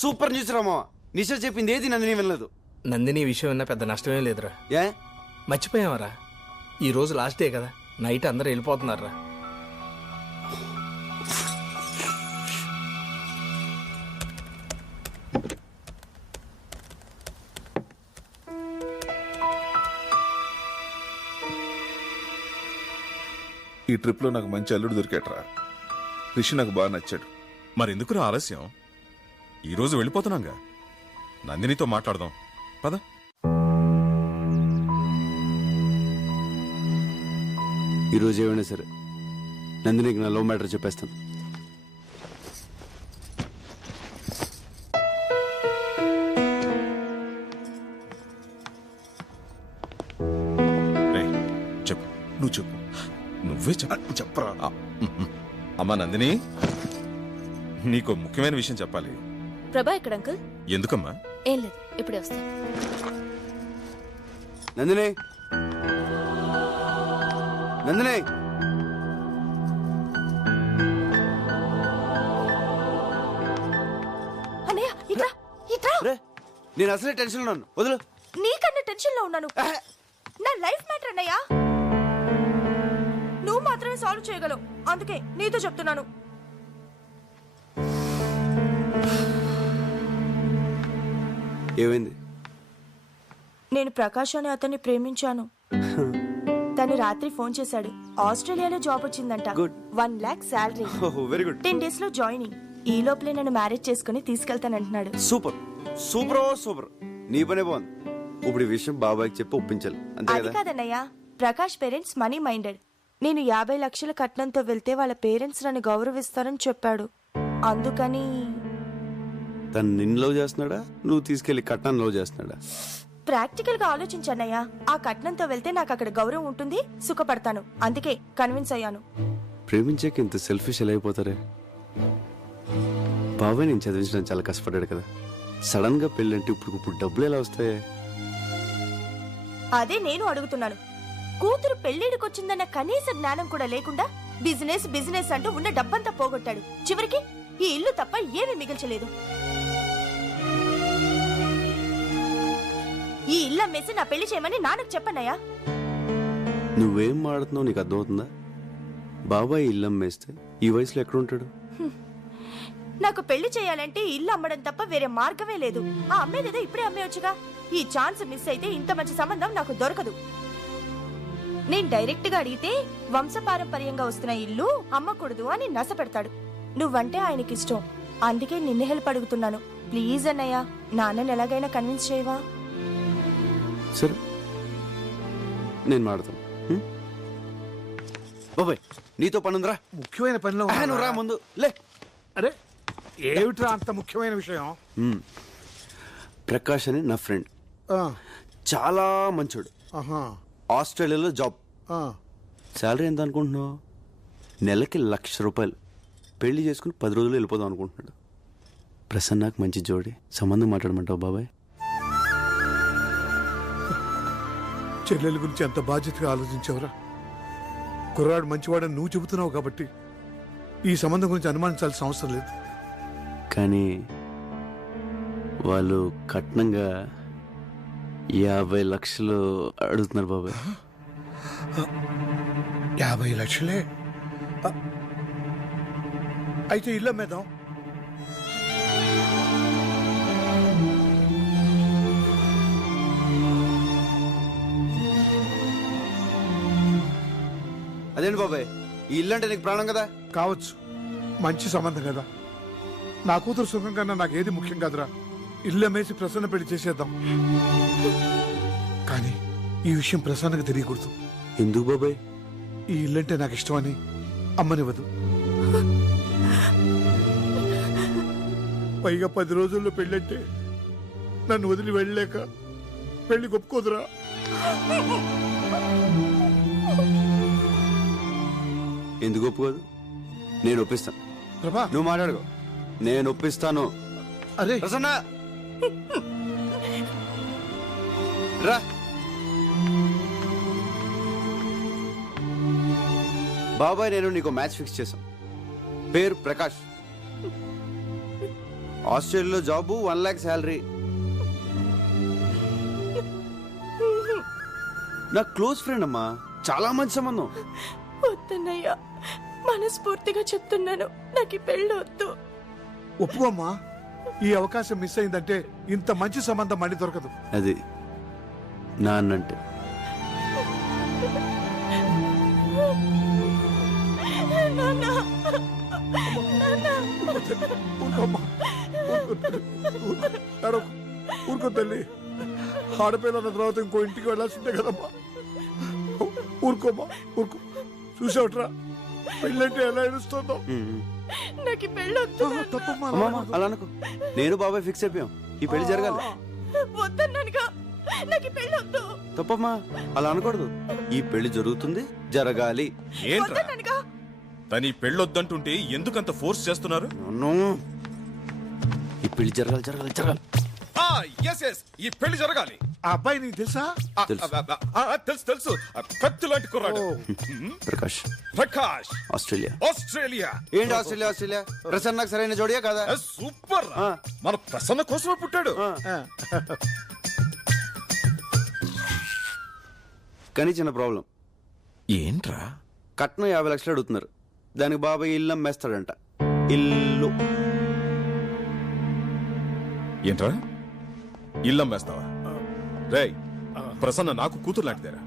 Super news Rama. నిషా చెప్పింది ఏది నందిని వినలేదు. నందిని విషయం విన్నా పెద్ద నష్టమే లేదురా. ఏ మర్చిపోయావరా, ఈ రోజు లాస్ట్ డే కదా, నైట్ అందరూ వెళ్ళిపోతున్నారా. ఈ ట్రిప్లో నాకు మంచి అల్లుడు దొరికాట్రా. రిషి నాకు బాగా నచ్చాడు. మరెందుకురా ఆలస్యం? ఈరోజు వెళ్ళిపోతున్నాగా, నందినితో మాట్లాడదాం పద. ఈరోజు ఏమైనా సరే నందినికి నా లవ్ మ్యాటర్ చెప్పేస్తాను. చెప్పు, నువ్వు చెప్పు. నువ్వే చెప్పరా. అమ్మా నందిని, నీకు ముఖ్యమైన విషయం చెప్పాలి. ప్రభా ఎక్కడ అంకుల్? ఎందుకమ్మా? ఏం లేదు, ఇప్పుడే వస్తా. నందిని, నందిని, అన్నయ్య ఇట్రా ఇట్రా. నేను అసలే టెన్షన్ లో ఉన్నాను, వదులు. నీకన్నా టెన్షన్ లో ఉన్నాను. నా లైఫ్ మ్యాటర్ అన్నయ్య, నువ్వు మాత్రమే సాల్వ్ చేయగలవు, అందుకే నీతో చెప్తున్నాను. ఏమైంది? నేను ప్రకాష్ అనే అతన్ని ప్రేమించాను. తను రాత్రి ఫోన్ చేశాడు. ఆస్ట్రేలియాలో జాబ్ వచ్చిందంట. Good. 1 lakh salary. Very good. 10 days లో జాయినింగ్. ఈ లోపలే నన్ను మ్యారేజ్ చేసుకుని తీసుకెళ్తానంటున్నాడు. Super super super. నీ పనే బాగుంది. ఇప్పుడు ఈ విషయం బాబాయ్కి చెప్పి ఒప్పించాలి, అంతే అది కదా? కాదన్నయ్య, ప్రకాష్ పేరెంట్స్ మనీ మైండెడ్. నేను 50 లక్షల కట్నంతో వెళ్తే వాళ్ళ పేరెంట్స్ నన్ను గౌరవిస్తారని చెప్పాడు. అందుకని తను నిన్ను లవ్ చేస్తున్నాడా, నువ్వు తీసుకెళ్లి కట్నాన్ని లవ్ చేస్తున్నాడా? ప్రాక్టికల్ గా ఆలోచించన్నయ్య. ఆ కట్నంతో వెళ్తే నాకు అక్కడ గౌరవం ఉంటుంది, సుఖపడతాను. అందుకే కన్విన్స్ అయ్యాను. ప్రేమించాక ఇంత సెల్ఫిష్ ఎలా అయిపోతారే? బాబాయ్ నేను చదివించడానికి చాలా కష్టపడ్డాడు కదా. సడన్ గా పెళ్ళంటే ఇప్పుడు డబ్బులు ఎలా వస్తాయి? అదే నేను అడుగుతున్నాను. కూతురు పెళ్లిడికొచ్చిందన్న కనీస జ్ఞానం కూడా లేకుండా బిజినెస్ బిజినెస్ అంటూ ఉన్న డబ్బంతా పోగొట్టాడు. చివరికి ఈ ఇల్లు తప్ప ఏమీ మిగిల్చలేదు. ఈ ఇల్లు అమ్మేసి నా పెళ్లి చేయమని నాన్నకు చెప్పన్నయ్యా. నువ్వేం మాడుతున్నావు నీకు అర్థమవుతుందా? బాబాయ్ ఇల్లు అమ్మేస్తే ఈ వయసులో ఎక్కడ ఉంటాడు? నాకు పెళ్లి చేయాలంటే ఇల్లు అమ్మడం తప్ప వేరే మార్గమే లేదు. ఆ అమ్మేదేదో ఇప్పుడే అమ్మేయొచ్చుగా. ఈ ఛాన్స్ మిస్ అయితే ఇంత మంచి సంబంధం నాకు దొరకదు. నేను డైరెక్ట్ గా అడిగితే వంశపారంపర్యంగా వస్తున్న ఇల్లు అమ్మకూడదు అని నస పెడతాడు. నువ్వంటే ఆయనకి ఇష్టం, అందుకే నిన్ను హెల్ప్ అడుగుతున్నాను. ప్లీజ్ అన్నయ్య, నాన్నని ఎలాగైనా కన్విన్స్ చేయవా? సరే నేను మాడతాను. బాబాయ్ నీతో పనుందిరా. ముఖ్యమైన పనిలో నువ్వు రా ముందు లే. అరే ఏమిట్రా అంత ముఖ్యమైన విషయం? ప్రకాష్ అని నా ఫ్రెండ్, ఆ, చాలా మంచోడు. ఆహా, ఆస్ట్రేలియాలో జాబ్. ఆ. శాలరీ ఎంత అనుకుంటున్నావు? నెలకి ₹1,00,000. పెళ్లి చేసుకుని 10 రోజులు వెళ్ళిపోదాం అనుకుంటున్నాడు. ప్రసన్నకు మంచి జోడి, సంబంధం మాట్లాడమంటావు బాబాయ్? చెల్లెల గురించి ఎంత బాధ్యతగా ఆలోచించావురా. కుర్రాడు మంచివాడని నువ్వు చెబుతున్నావు కాబట్టి ఈ సంబంధం గురించి అనుమానించాల్సిన అవసరం లేదు. కానీ వాళ్ళు కట్నంగా 50 లక్షలు అడుగుతున్నారు బాబాయ్. 50 లక్షలే? అయితే ఇల్లు అమ్మేద్దాం. అదేంటి బాబాయ్, ఈ ఇల్లు అంటే నీకు ప్రాణం కదా? కావచ్చు, మంచి సంబంధం కదా. నా కూతురు సుఖం కన్నా నాకేది ముఖ్యం కాదురా. ఇల్లు అమ్మేసి ప్రసన్న పెళ్లి చేసేద్దాం. కానీ ఈ విషయం ప్రసన్నకు తెలియకూడదు. ఎందుకు బాబాయ్? ఈ ఇల్లంటే నాకు ఇష్టమని అమ్మనివ్వదు. పైగా 10 రోజుల్లో పెళ్ళంటే నన్ను వదిలి వెళ్ళలేక పెళ్లి ఒప్పుకోదురా. ఎందుకు ఒప్పుకోదు? నేను ఒప్పిస్తాను. ప్రభా, నువ్వు మాట్లాడుకో, నేను ఒప్పిస్తాను. అరే ప్రసన్న రా. బాబాయ్ నేను నీకు మ్యాచ్ ఫిక్స్ చేశాం. పేరు ప్రకాష్, ఆస్ట్రేలియాలో జాబు 1 lakh శాలరీ. నా క్లోజ్ ఫ్రెండ్ అమ్మా, చాలా మంచి సంబంధం. వద్దన్నయ్యా, మనస్ఫూర్తిగా చెప్తున్నాను, నాకు ఈ పెళ్ళి వద్దు. ఒప్పుకోమ్మా, ఈ అవకాశం మిస్ అయిందంటే ఇంత మంచి సంబంధం మళ్ళీ దొరకదు. అది నాన్నంటే. ఊరుకోమ్మా, ఊరుకో తల్లి. ఆడపిల్లల తర్వాత ఇంకో ఇంటికి వెళ్ళాల్సిందే కదమ్మా. ఊరుకోమ్మా, ఊరుకో. చూసావుట్రా పెళ్ళంటే ఎలా ఏడుస్తుందో. నాకు ఈ పెళ్ళి వద్దు. తప్పమ్మా, అమ్మమ్మ అలా అనుకో. నేను బాబాయ్ ఫిక్స్ అయిపోయాం, ఈ పెళ్లి జరగాలి. వద్దన్నానుగా, నాకు ఈ పెళ్ళి వద్దు. తప్పమ్మా, అలా అనకూడదు. ఈ పెళ్లి జరుగుతుంది, జరగాలి. ఏంట్రా వద్దన్నానుగా. తని పెళ్ళొద్దంటుంటే ఎందుకంత ఫోర్స్ చేస్తున్నారు? నో, ఈ పెళ్లి జరగాలి, జరగాలి, జరగాలి. ఎస్ ఈ పెళ్లి జరగాలి. ఆ అబ్బాయి నీకు తెలుసా? తెలుసు తెలుసు, కత్తి లాంటి కుర్రాడు. ప్రకాష్, ప్రకాష్, ఆస్ట్రేలియా. ఆస్ట్రేలియా. ఏంటి ఆస్ట్రేలియా? ఆస్ట్రేలియా ప్రసన్న సరైన జోడియా కదా? సూపర్. మన ప్రసన్న కోసమే పుట్టాడు. కానీ చిన్న ప్రాబ్లం. ఏంట్రా? కట్నం 50 లక్షలు అడుగుతున్నారు. దానికి బాబాయ్ ఇల్లు అమ్మేస్తాడంట. ఇల్లు. ఏంట్రా, ఇల్లమ్మేస్తావా? రేయ్, ప్రసన్న నాకు కూతురు లాంటిదేరా.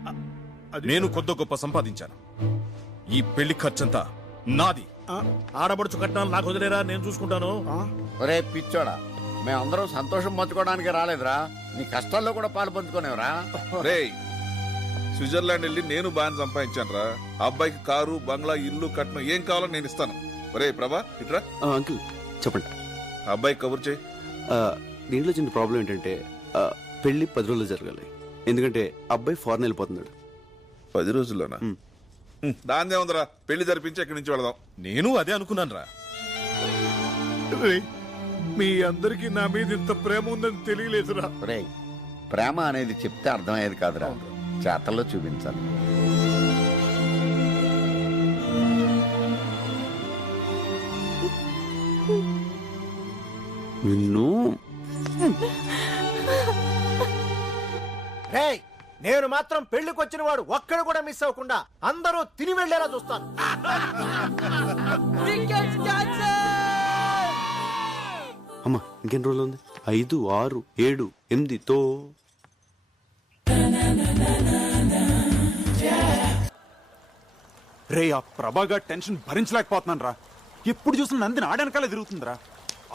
నేను కొద్ది గొప్ప సంపాదించాను. ఈ పెళ్లి ఖర్చంతా నాది. ఆడబడుచు కట్నాలు నాకు వదిలేరా, నేను చూసుకుంటాను. ఒరే పిచ్చోడా, మేమందరం సంతోషం పంచుకోవడానికి రాలేదురా, నీ కష్టాల్లో కూడా పాలు పంచుకోనేవరా. రేయ్, స్విట్జర్లాండ్ వెళ్ళి నేను బాగా సంపాదించాను రా. అబ్బాయికి కారు, బంగ్లా, ఇల్లు, కట్నం ఏం కావాలో నేను ఇస్తాను. ఒరే ప్రభా, ఇట్రా. అంకుల్ చెప్పండి. అబ్బాయికి కబుర్ చేయి. దీంట్లో చిన్న ప్రాబ్లం ఏంటంటే పెళ్లి 10 రోజులు జరగాలి. ఎందుకంటే అబ్బాయి ఫారెన్ వెళ్ళిపోతున్నాడు. 10 రోజుల్లోనా? దాందే ఉందరా, పెళ్లి జరిపించి ఎక్కడి నుంచి వెళదాం. నేను అదే అనుకున్నాను రా. రేయ్, మీ అందరికి నా మీద ఇంత ప్రేమ ఉందని తెలియలేదురా. ఒరే, ప్రేమ అనేది చెప్తే అర్థమయ్యేది కాదురా, చేతల్లో చూపించాలి. నిన్ను రేయ్, నేను మాత్రం పెళ్లికి వచ్చిన వాడు ఒక్కడు కూడా మిస్ అవ్వకుండా అందరూ తిని వెళ్లేలా చూస్తాను. అమ్మా, ఇంకెన్ని రోజులు ఉంది? 5, 6, 7, 8తో. రే, ఆ ప్రభాగా టెన్షన్ భరించలేకపోతున్నాను రా. ఎప్పుడు చూసిన నందిని ఆడనకాలే తిరుగుతుందిరా.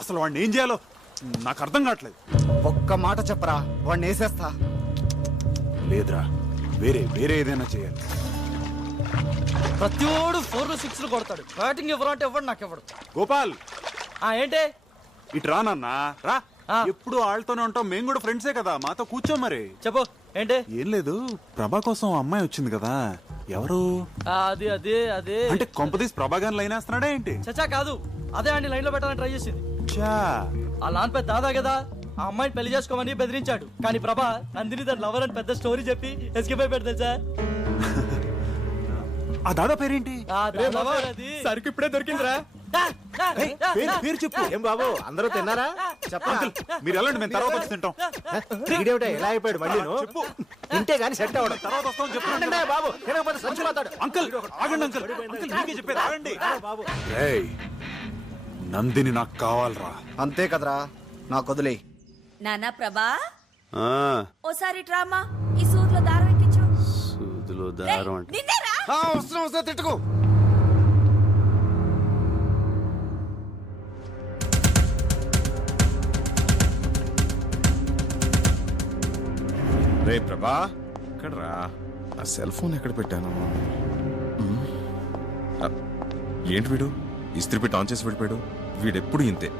అసలు వాడిని ఏం చేయాలో నాకు అర్థం కావట్లేదు. ఒక్క మాట చెప్పరా, వాడిని వేసేస్తా. లేదురా, వేరే ఏదైనా చేయాలి. ప్రతివాడు 4 6 కొడతాడు. బ్యాటింగ్ ఎవరంటే ఎవడు నాకు ఎవడు. గోపాల్, ఏంటి? ఇటు రా నాన్న, రా. ఎప్పుడు వాళ్ళతోనే ఉంటాం, మేము కూడా ఫ్రెండ్సే కదా, మాతో కూర్చో. మరి చెప్పు ఏంటి? ఏం లేదు, ప్రభా కోసం అమ్మాయి వచ్చింది కదా. ఎవరు? అది అదే అదే అంటే కొంపదీసి ప్రభాగాన్ని లైన్ వేస్తున్నాడా ఏంటి? చచ్చా కాదు, అదే అండి లైన్ లో పెట్టాలని ట్రై చేసింది. చా, ఆ లాన్ పెద్ద దాదా కదా, ఆ అమ్మాయిని పెళ్లి చేసుకోమని బెదిరించాడు. కానీ ప్రభా నందిని తన లవర్ అని పెద్ద స్టోరీ చెప్పి ఎస్కేప్ అయిపోయాడు తెలుసా. ఆ దాదా పేరేంటి? సరికి ఇప్పుడే దొరికిందిరా. పేరు చెప్పు. ఏం బాబు, అందరూ తిన్నారా? అంకుల్, మీరు వెళ్ళండి, మేము తర్వాత వచ్చి తింటాం. ఇదేమిటా ఎలా అయిపోయాడు మళ్ళీ? చెప్పు. తింటే గానీ సెట్ అవ్వడం. తర్వాత వస్తాం చెప్పు. ఉండండి బాబు, తినకపోతే చచ్చిపోతాడు. అంకుల్ ఆగండి, అంకుల్ మీకే చెప్పేది ఆగండి. ఏయ్, నందిని నాకు కావాలరా. అంతే కదరా, నాకు వదిలే. నానా ప్రభా, ఆ, ఓసారి డ్రామా ఈ సూదిలో దారం ఎక్కించు. సూదిలో దారం అంటే నిన్నేరా? వస్తున్నా, తిట్టుకో. రే ప్రభా, ఎక్కడ్రా? ఆ సెల్ ఫోన్ ఎక్కడ పెట్టాను? ఏంటి వీడు ఇస్త్రీ పెట్టి ఆన్ చేసి వెళ్ళిపోయాడు? వీడెప్పుడు ఇంతే.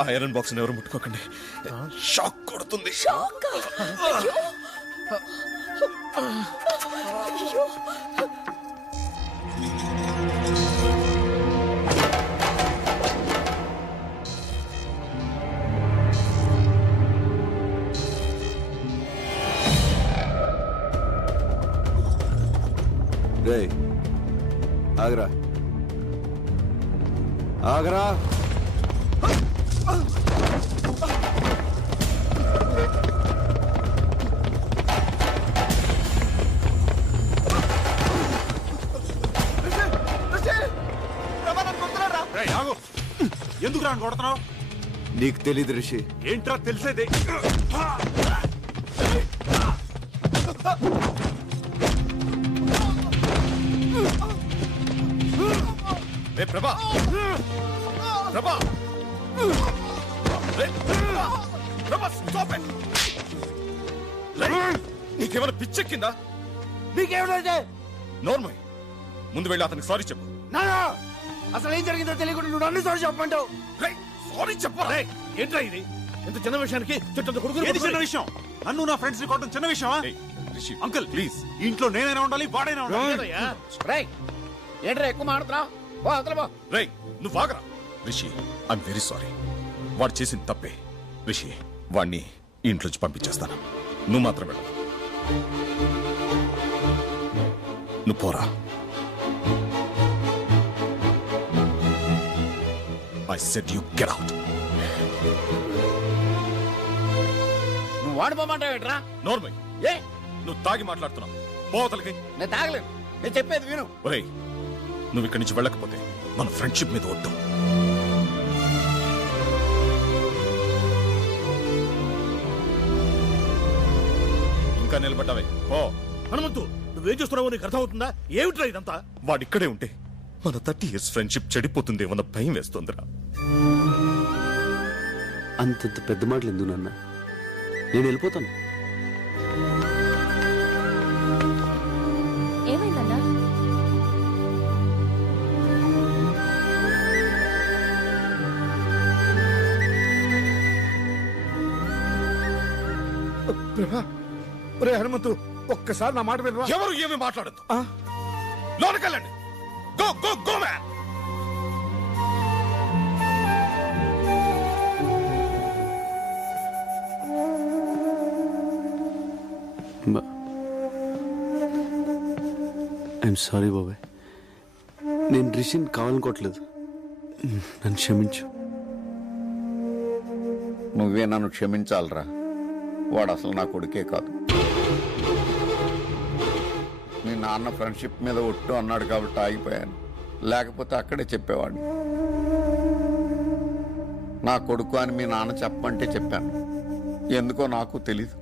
ఆ ఐరన్ బాక్స్ ఎవరు ముట్టుకోకండి, షాక్ కొడుతుంది. ఆగరా ఆగరా. రేయ్, ఆగు. ఎందుకు రాని కొడుతున్నావు? నీకు తెలీదు రిషి. ఏంట్రా తెలిసేది? రే ప్రభా, ప్రభా, రే, ప్రభా, stop it. రే, నీకేమైనా పిచ్చెక్కిందా? నీకేమిటైతే నోర్మల్, ముందు వెళ్ళి అతనికి సారీ చెప్పు. నానా అసలు ఏం జరిగిందో తెలియకుండా నువ్వు అన్ని సార్లు చెప్పమంటావు. సారీ చెప్పరా? ఏంట్రా ఇది? ఇంత చిన్న విషయానికి చుట్టూ కొడుకు ఏది చిన్న విషయం? నన్ను నా ఫ్రెండ్స్ ని కొట్టడం చిన్న విషయమా? రిషి, అంకుల్ ప్లీజ్, ఇంట్లో నేనైనా ఉండాలి, వాడైనా ఉండాలి. ఏంట్రా ఎక్కువ మాడుతున్నావు? ఓ అసలు బా. రేయ్, నువ్వు ఆగరా. Rishi, I'm very sorry. వాడు చేసింది తప్పే. రిషి, వాడిని ఇంట్లోంచి పంపించేస్తాను. నువ్వు మాత్రం వెళ్ళదు. నువ్వు పోరా. I said you get out. నువ్వు వాడిపోమంటావు ఏంట్రా? నోర్మల్, ఏ నువ్వు తాగి మాట్లాడుతున్నావు. పోతలకి. నేను తాగలేను. నేను చెప్పేది విను. ఒరేయ్, నువ్వు ఇక్కడి నుంచి వెళ్ళకపోతే మన ఫ్రెండ్షిప్ మీద ఒట్టు. ఇంకా నిలబడ్డావే పో. హనుమంతు నువ్వేం చూస్తున్నావో నీకు అర్థమవుతుందా? ఏమిట్రా ఇదంతా? వాడిక్కడే ఉంటే మన 30 years ఫ్రెండ్షిప్ చెడిపోతుందేమన్న భయం వేస్తుందిరా. అంతంత పెద్ద మాటలు ఎందుకు నాన్న? నేను వెళ్ళిపోతాను. ఏమైందన్నా? ఒరే హనుమంతు, ఒక్కసారి నా మాట వినరా? ఎవరు ఏమి మాట్లాడద్దు. లోనకెళ్ళండి. Go go go man. I'm sorry బాబాయ్. నేను రిషిని కావాలనుకోవట్లేదు. నన్ను క్షమించు. నువ్వే నన్ను క్షమించాలరా. వాడు అసలు నా కొడుకే కాదు. మీ నాన్న ఫ్రెండ్షిప్ మీద ఒట్టు అన్నాడు కాబట్టి ఆగిపోయాను. లేకపోతే అక్కడే చెప్పేవాడిని. నా కొడుకు అని మీ నాన్న చెప్పమంటే చెప్పాను. ఎందుకో నాకు తెలీదు.